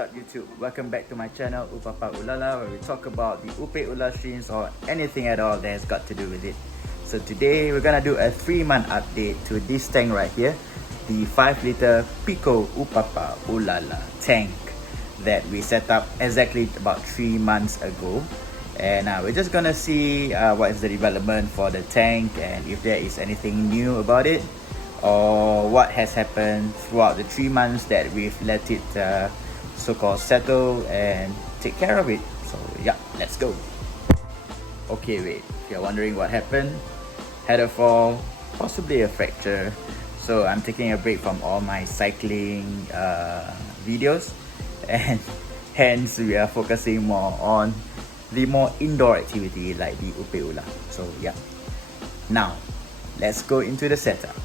up YouTube? Welcome back to my channel Opae Ula, where we talk about the Opae Ula streams or anything at all that has got to do with it. So today we're gonna do a 3-month update to this tank right here, the 5-liter Pico Opae Ula tank that we set up exactly about 3 months ago. And we're just gonna see what is the development for the tank and if there is anything new about it, or what has happened throughout the 3 months that we've let it so-called settle and take care of it. So yeah, let's go. Okay, wait, if you're wondering what happened, had a fall, possibly a fracture. So I'm taking a break from all my cycling videos, and hence we are focusing more on the more indoor activity like the Opae Ula. So yeah, now let's go into the setup.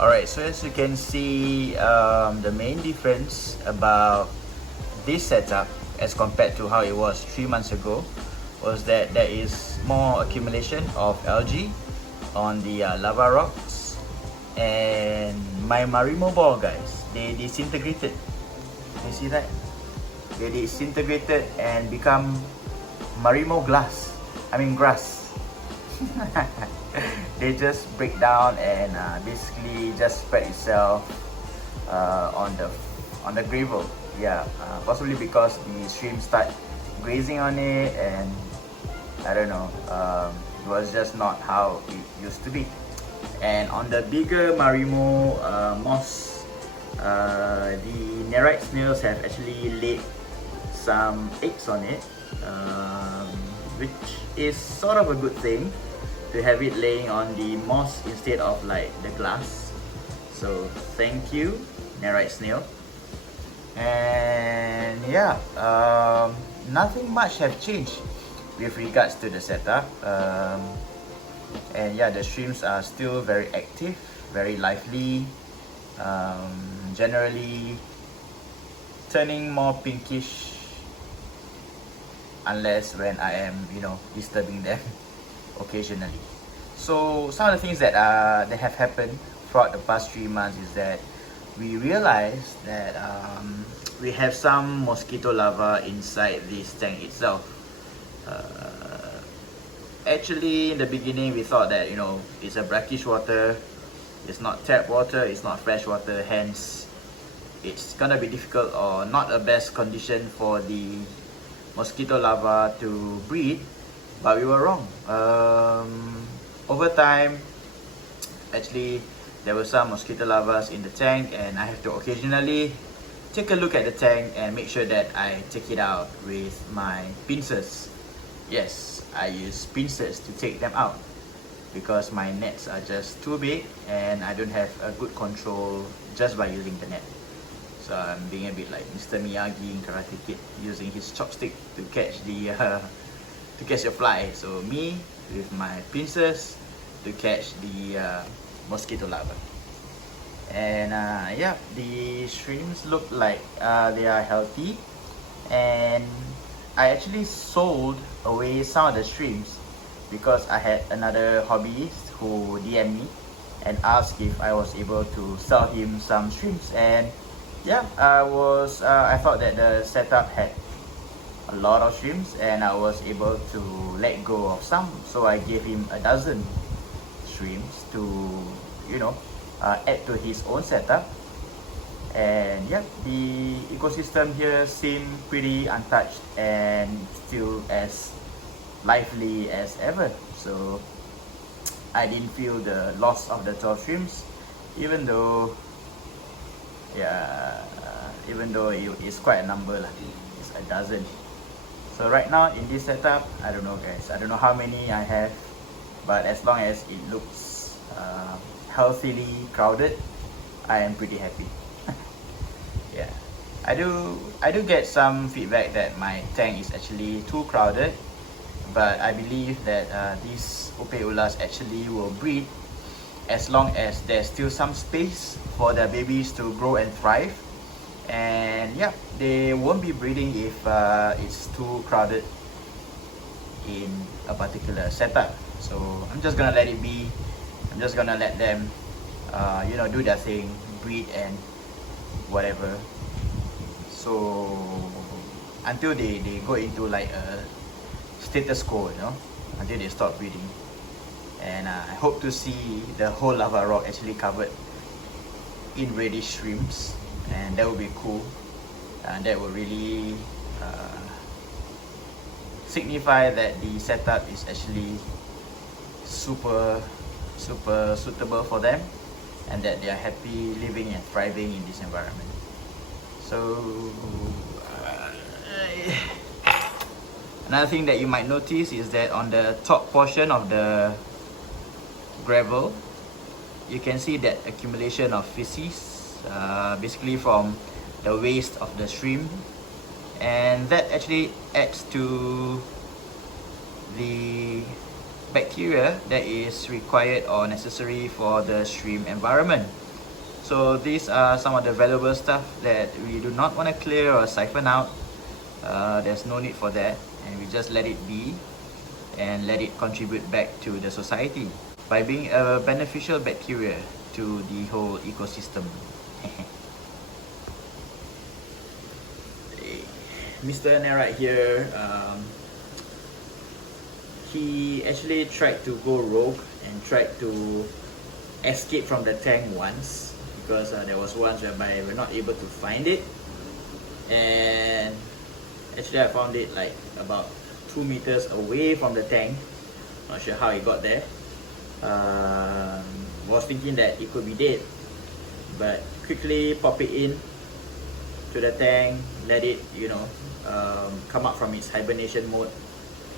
Alright, so as you can see, the main difference about this setup as compared to how it was 3 months ago was that there is more accumulation of algae on the lava rocks, and my Marimo ball, guys, they disintegrated. You see that? They disintegrated and become Marimo grass. They just break down and basically just spread itself on the gravel. Yeah, possibly because the streams start grazing on it, and I don't know, it was just not how it used to be. And on the bigger Marimo moss, the nerite snails have actually laid some eggs on it, which is sort of a good thing, to have it laying on the moss instead of like the glass. So thank you, nerite snail. And yeah, nothing much have changed with regards to the setup. And yeah, the streams are still very active, very lively, generally turning more pinkish, unless when I am, disturbing them occasionally. So some of the things that have happened throughout the past 3 months is that we realized that we have some mosquito larvae inside this tank itself. Actually, in the beginning we thought that it's a brackish water, it's not tap water, it's not fresh water, hence it's gonna be difficult or not a best condition for the mosquito larvae to breed. But we were wrong. Over time, actually, there were some mosquito larvae in the tank, and I have to occasionally take a look at the tank and make sure that I take it out with my pincers. Yes, I use pincers to take them out because my nets are just too big and I don't have a good control just by using the net. So I'm being a bit like Mr. Miyagi in Karate Kid, using his chopstick to catch the fly. So me with my pincers to catch the mosquito larvae. And yeah, the shrimps look like they are healthy, and I actually sold away some of the shrimps because I had another hobbyist who DM'd me and asked if I was able to sell him some shrimps. And yeah, I thought that the setup had a lot of shrimps and I was able to let go of some, so I gave him a dozen shrimps to add to his own setup. And yeah, the ecosystem here seemed pretty untouched and still as lively as ever. So I didn't feel the loss of the 12 shrimps, even though it's quite a number, it's a dozen. So right now in this setup, I don't know, guys, I don't know how many I have, but as long as it looks healthily crowded, I am pretty happy. Yeah, I do get some feedback that my tank is actually too crowded, but I believe that these Opae Ulas actually will breed as long as there's still some space for their babies to grow and thrive. And yeah, they won't be breeding if it's too crowded in a particular setup. So I'm just gonna let it be. I'm just gonna let them do their thing, breed and whatever. So until they go into like a status quo, you know, until they stop breeding. And I hope to see the whole lava rock actually covered in reddish shrimps, and that would be cool. And that would really signify that the setup is actually super suitable for them, and that they are happy living and thriving in this environment. So another thing that you might notice is that on the top portion of the gravel, you can see that accumulation of feces, basically from the waste of the shrimp, and that actually adds to the bacteria that is required or necessary for the shrimp environment. So these are some of the valuable stuff that we do not want to clear or siphon out. There's no need for that, and we just let it be and let it contribute back to the society by being a beneficial bacteria to the whole ecosystem. Mr. Nerite here, he actually tried to go rogue and tried to escape from the tank once, because there was once whereby we're not able to find it, and actually I found it like about 2 meters away from the tank. Not sure how it got there. Was thinking that it could be dead, but quickly pop it in to the tank, let it, you know, come up from its hibernation mode,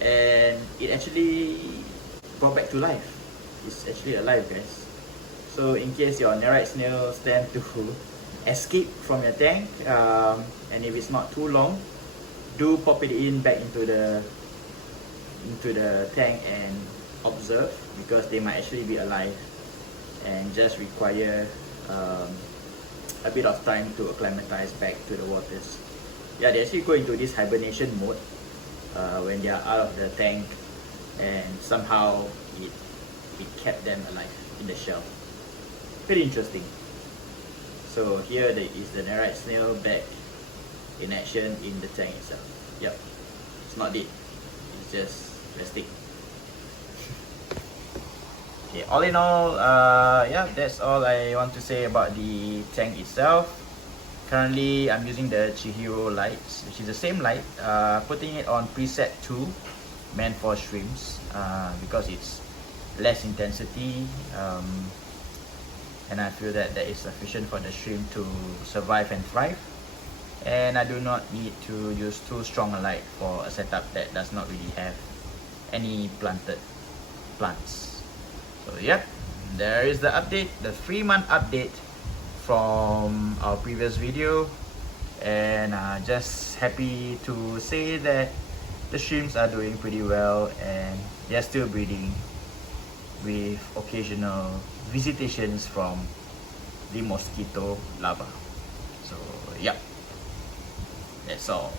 and it actually got back to life. It's actually alive, guys. So in case your Nerite snails tend to escape from your tank, and if it's not too long, do pop it in back into the tank and observe, because they might actually be alive and just require a bit of time to acclimatize back to the waters. Yeah, they actually go into this hibernation mode when they are out of the tank, and somehow it kept them alive in the shell. Pretty interesting. So here is the Nerite snail back in action in the tank itself. Yep, it's not dead, it's just resting. Okay, all in all, yeah, that's all I want to say about the tank itself. Currently, I'm using the Chihiro lights, which is the same light, putting it on preset 2, meant for shrimps, because it's less intensity, and I feel that that is sufficient for the shrimp to survive and thrive. And I do not need to use too strong a light for a setup that does not really have any planted plants. So yep, there is the update, the 3-month update from our previous video, and just happy to say that the shrimps are doing pretty well, and they're still breeding with occasional visitations from the mosquito larva. So yeah, that's all.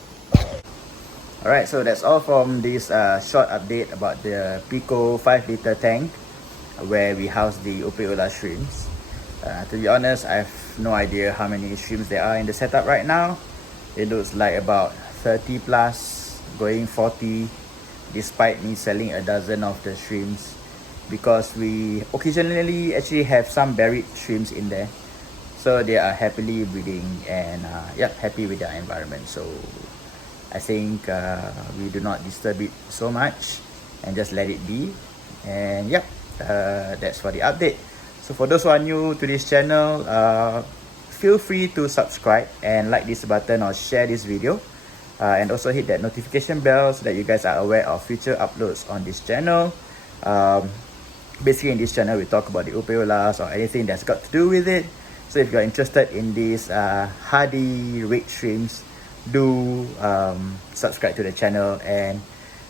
Alright, so that's all from this short update about the Pico 5-liter tank where we house the Opae Ula shrimps. To be honest, I have no idea how many shrimps there are in the setup right now. It looks like about 30 plus, going 40, despite me selling a dozen of the shrimps, because we occasionally actually have some buried shrimps in there. So they are happily breeding and yep, happy with their environment. So I think we do not disturb it so much and just let it be. And yep, that's for the update. So for those who are new to this channel, feel free to subscribe and like this button or share this video, and also hit that notification bell so that you guys are aware of future uploads on this channel. Basically in this channel we talk about the Opae Ulas or anything that's got to do with it. So if you're interested in these hardy red shrimps, do subscribe to the channel, and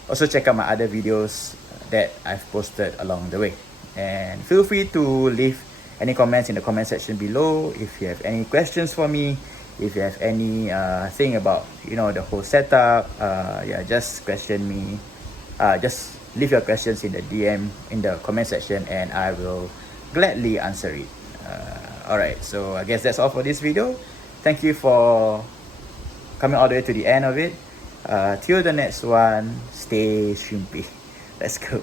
also check out my other videos that I've posted along the way. And feel free to leave any comments in the comment section below. If you have any questions for me, if you have any thing about, you know, the whole setup, yeah, just question me. Just leave your questions in the DM in the comment section, and I will gladly answer it. Alright, so I guess that's all for this video. Thank you for coming all the way to the end of it. Till the next one, stay shrimpy. Let's go.